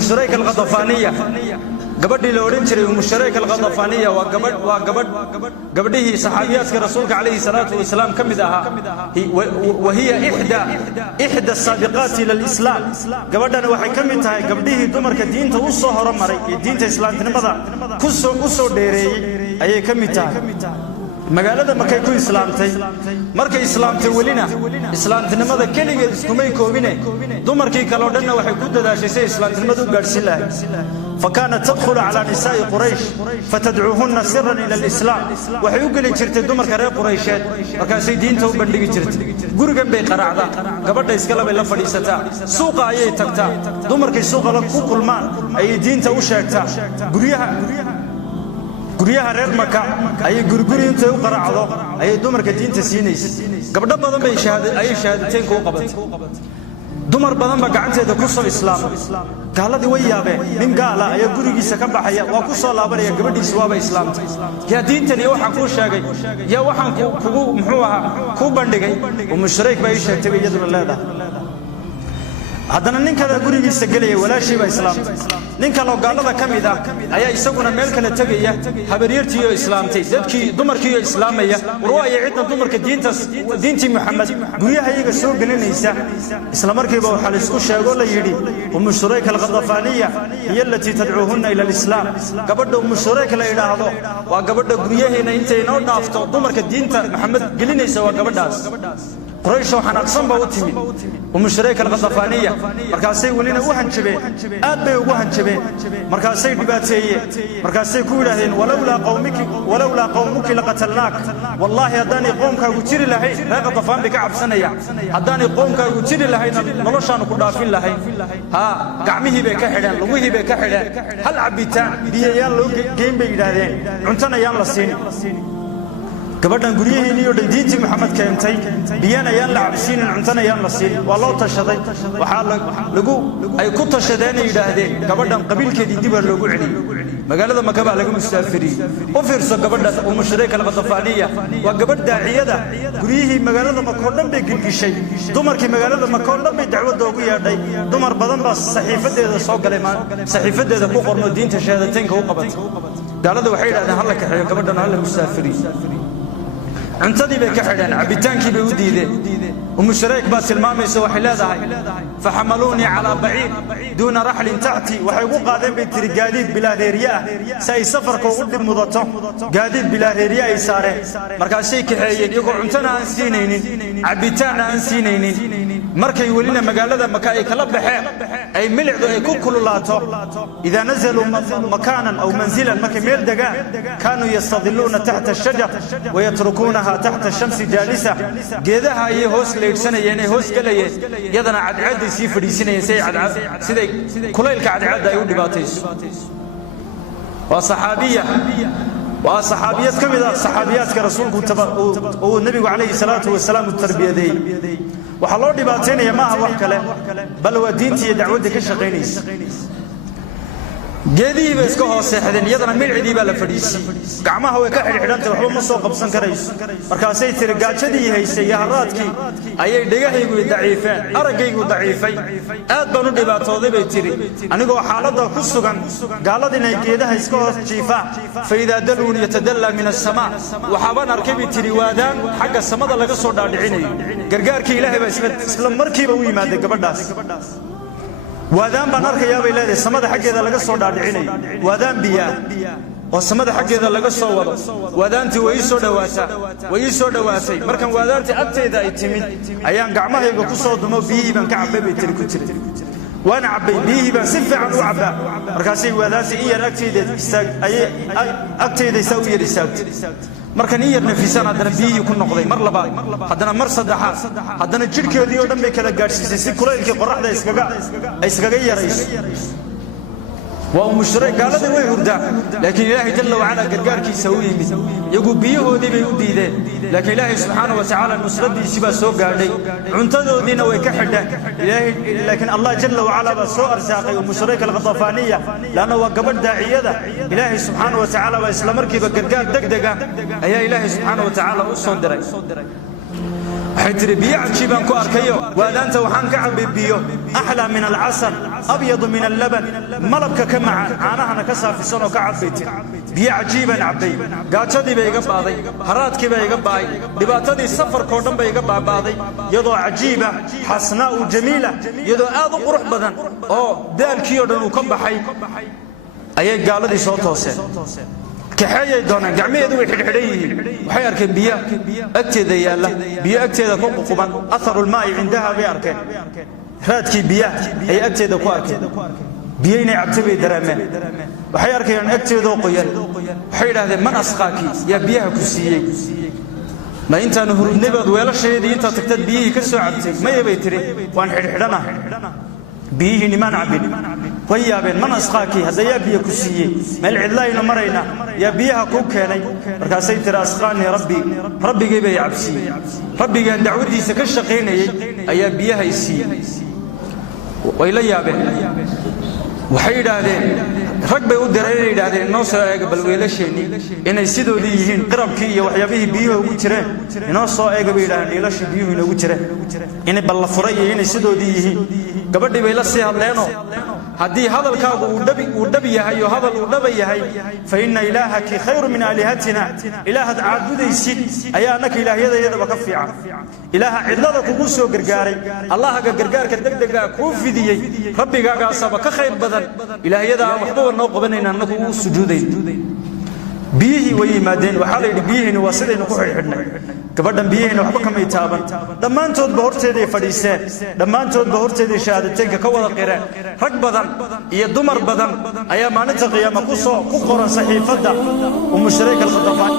شريك الغطفانية gabadhii la oran jiray Shurayk al-Ghadafaniya waa gabadhii saxaabiyadka rasuulka kaleey salaatu wasalaam kamid aha wahiya ihda as-sabiqat ila al-islam gabadhana waxay kamid tahay gabadhii dumarka diinta u soo hormaray ee diinta islaamnimada ku soo dheereeyay ayay kamid tahay magaalada markay ku islaamtay markay islaamtay walina islaamnimada kaligeed iskumay koobine dumarkii kale oo dhan waxay ku dadaashay islaamnimadu gaarsiin lahayd فكانت تدخل على نساء قريش فتدعوهن سرا الى الاسلام وحي ugali jirtay dumarka reer quraysheed markaasay diinta u bandhigi jirtay gurigan bay qaraacda gabadha iska laba la fadhiisata suuqa ayay tagtaa dumarkii suuqa la ku kulmaan ay diinta u sheegtaa guryaha reer Makka ay gurguri inta u qaraacdo ay dumarka diinta siinaysa gabadha badan bay shahaadateen ku qabatay dumar badan ba gacanteeda ku soo islaamay gaaladii way yaabeen nin gaala ay gurigiisa ka baxaya waa ku soo laabanaya gabadhiisa waaba islaamtay yaa diintani waxa ku sheegay yaa waxaan kugu muxuu ahaa ku bandhigay Shurayk bay sheegtay iyaduna leedahay haddana nin kale gurigiisa galay walaashii ba islaamtay nin kale oo gaalada kamid ah ayaa isaguna meel kale tagaya habariyartii oo islaamtay dadkii dumarkii oo islaamaya ruwaaya cidna dumarka diintii Muhammad guriyaha iyaga soo galinaysa isla markiiba waxa la isku sheego la yiri Shurayk al-Ghadafaniya hiya allati tad'uuhunna ila al-islam gabadha Shurayk la yiraahdo waa gabadha guriyaheena intay noo dhaafto dumarka diinta Muhammad galinaysa waa gabadhaas قريش وحنقسم بوتمي Shurayk al-Ghadafaniya markaasay walina u hanjabeen aad bay ugu hanjabeen markaasay dhibaateeyeen markaasay ku yiraahdeen walawla qawmuki laqatalnak wallahi hadani qoomkaagu jiri lahayn reer Ghadafan bi ka cabsanaya hadani qoomkaagu jiri lahayn noloshaan ku dhaafin lahayn ha gacmihii bay ka xidheen lugihii bay ka xidheen hal cabitaan biyayaan loo geyn bay yiraahdeen cuntana yaan la siin gabadhan guriyaheena iyo diintii Muhammad keentay biyana yaan la cabsiin cuntana yaan la siin waa loo tashaday waxa lagu ay ku tashadeen yiraahdeen gabadhan qabiilkeedii dib loogu celiyay magaalada Makka baa lagu mustaafiriy oo fiirso gabadha Shurayk al-Ghadafaniya waa gabadh daaciyada guriyihii magaalada Makka oo dhan bay gilgishay dumarkii magaalada Makka oo dhan bay dacwad ugu yeedhay dumar badan baa saxiifadeeda soo galay saxiifadeeda ku qorno diinta shahaadateynka u qabatay gaalada waxay yiraahdeen hal la kaxeeyo gabadhan hal la mustaafiriy cuntadii bay ka xidheen cabitaankii bay u diideen Shurayk baa tilmaamaysa waxay leedahay fahamaluni ala ba'id duna rahlin ta'ti waxay ugu qaadeen bay tiri gaadiid bilaa reeriya say safarka u dib mudato gaadiid bilaa reeriya ay saareen markaasay kaxeeyeen iyagoo cuntana aan siinaynin cabitaan aan siinaynin markay walina magaalada Makka ay kala baxeen ay milixdu ay ku kululaato ida nazalu makanan aw manzilan makay meel dagaan kaanu yastadilluna tahta ash-shajar wa yatrukunaha tahta ash-shamsi jalisa geedaha ay hoos leeysanayeen hoos galayeen yadana cadcad si fadhiisanayeen say cadcad siday kulaylka cadcad ay u dhibaatayso waa saxaabiyad kamid ah saxaabiyadka rasuulku oo nabiga kaleey salaatu wasalaam tarbiyaday waxa loo dhibaateynaya ma aha wax kale bal waa diintii iyo dacwadda ka shaqeynaysa geedii bay iska hooseexdeen iyadana milcidii baa la fadhiisay gacmaha way ka xidhxidhantay waxba ma soo qabsan karayso markaasay tiri gaajadii haysay iyo haraadkii ayay dhagahaygu daciifeen araggaygu daciifay aad baan u dhibaatooday bay tiri anigoo xaaladda ku sugan gaaladina ay geedaha iska hoos jiifaan fayda dalun yatadalla min as-samaa waxaan arkay bay tiri waadaan xagga samada laga soo dhaadhicinayo gargaarkii Ilaahay baa isla markiiba u yimaaday gabadhaas waadaan baan arkayaa bay leedahay samada xaggeeda laga soo dhaadhicinay waadaan biya oo samada xaggeeda laga soo wado waadaantii way soo dhawaatay markan waadaantii agteeda ay timid ayaan gacmahayga ku soo dumo biyihii baan ka cabay bay tiri ku jiray وانا عبي بيه بسفع عن وعبا مركاسي وذاتي إيا أكتيد يساوي رسالة مركانية نفسان هذا بيه يكون نقضي مر لبا هذا مر صدحة هذا الشركة اللي يودم بكلا جالس يسير كل اللي قرح ده يسقى يا رئيس ومشرك قال هذا ويهردا لكن الله جل وعلا قرقارك يسوي يقول بيه دي بيودي ده لكن الله سبحانه وتعالى المسرد يسيب سوق عليه عنتظر دينا ويكحده لكن الله جل وعلا بسوء أرزاقه ومشرك الغطفانية لأنه وقبل داعية ده إله سبحانه وتعالى وإسلام ركب قرقار دقدقة أي إله سبحانه وتعالى أصلا دري حيث بيع شيبان كو أركيو وأنت وحان كعب بيو أحلى من العسل أبيض من اللبن ملبك كما عانها كسافي سنة كعبيت بيا عجيبا عبي قاتدي بيقى بعضي هراتك بيقى بعضي لباتدي السفر كوردن بيقى بعضي يدو عجيبة حسناء وجميلة يدو آذو قروح بدن دال كيودن وكم بحي أي قال لي صوته كحاجة دونا جميع ذوي الحرية وحيركن بيا أكتد يلا بيا أكتد كوب قبان أثر الماء عندها بيركن هاتك بيا أي أكتد كواركن بيني عبتبي درامة وحيركن أكتد قيل حير هذا من أسقاكي يا بيا كسية ما أنت نهر النبض ولا شيء دي أنت تكتد بيه كسر عبتك ما يبيتري وان حرنا بيه نمان عبين ويا بين من أسقاكي هذا يا بيا كسية ما العلاين مرينا يا بيها كوكاني مركاسي ترى أسقاني ربي جيبي عبسي ربي جان دعودي سكشقيني يا بيها يسي وإلى يا بين وحيد هذين ركب ودريني هذين نص قبل ويلا شيني إن يسيدوا ليهين قرب كي وحيابيه بيه وجره نص قبل إلى شيء بيه وجره إن بالفرية إن يسيدوا ليهين قبل ويلا سيها لينو هدي هذا الكاب ودبي هاي وهذا الودبي هاي فإن إلهك خير من آلهتنا إله عبد يسيد أيانك إله يدا بكفي عن إله عدلك كوسو غرغاري الله غرغار كدغدغا كوفدي ربي غا سبك خير بدن إله يدا وحبو نو قبنينا انكو سجودين بيه ويمادين وحالي بيهن واسدين ku xirxidnay gabadhan biyaheen waxba kama taaban dhamaantood ba horteeday fadhiiseen dhamaantood ba horteeday shahaadateynka ka wada qireen rag badan iyo dumar badan ayaa maalinta qiyaama ku qoran saxiifada mushrika al-khadafan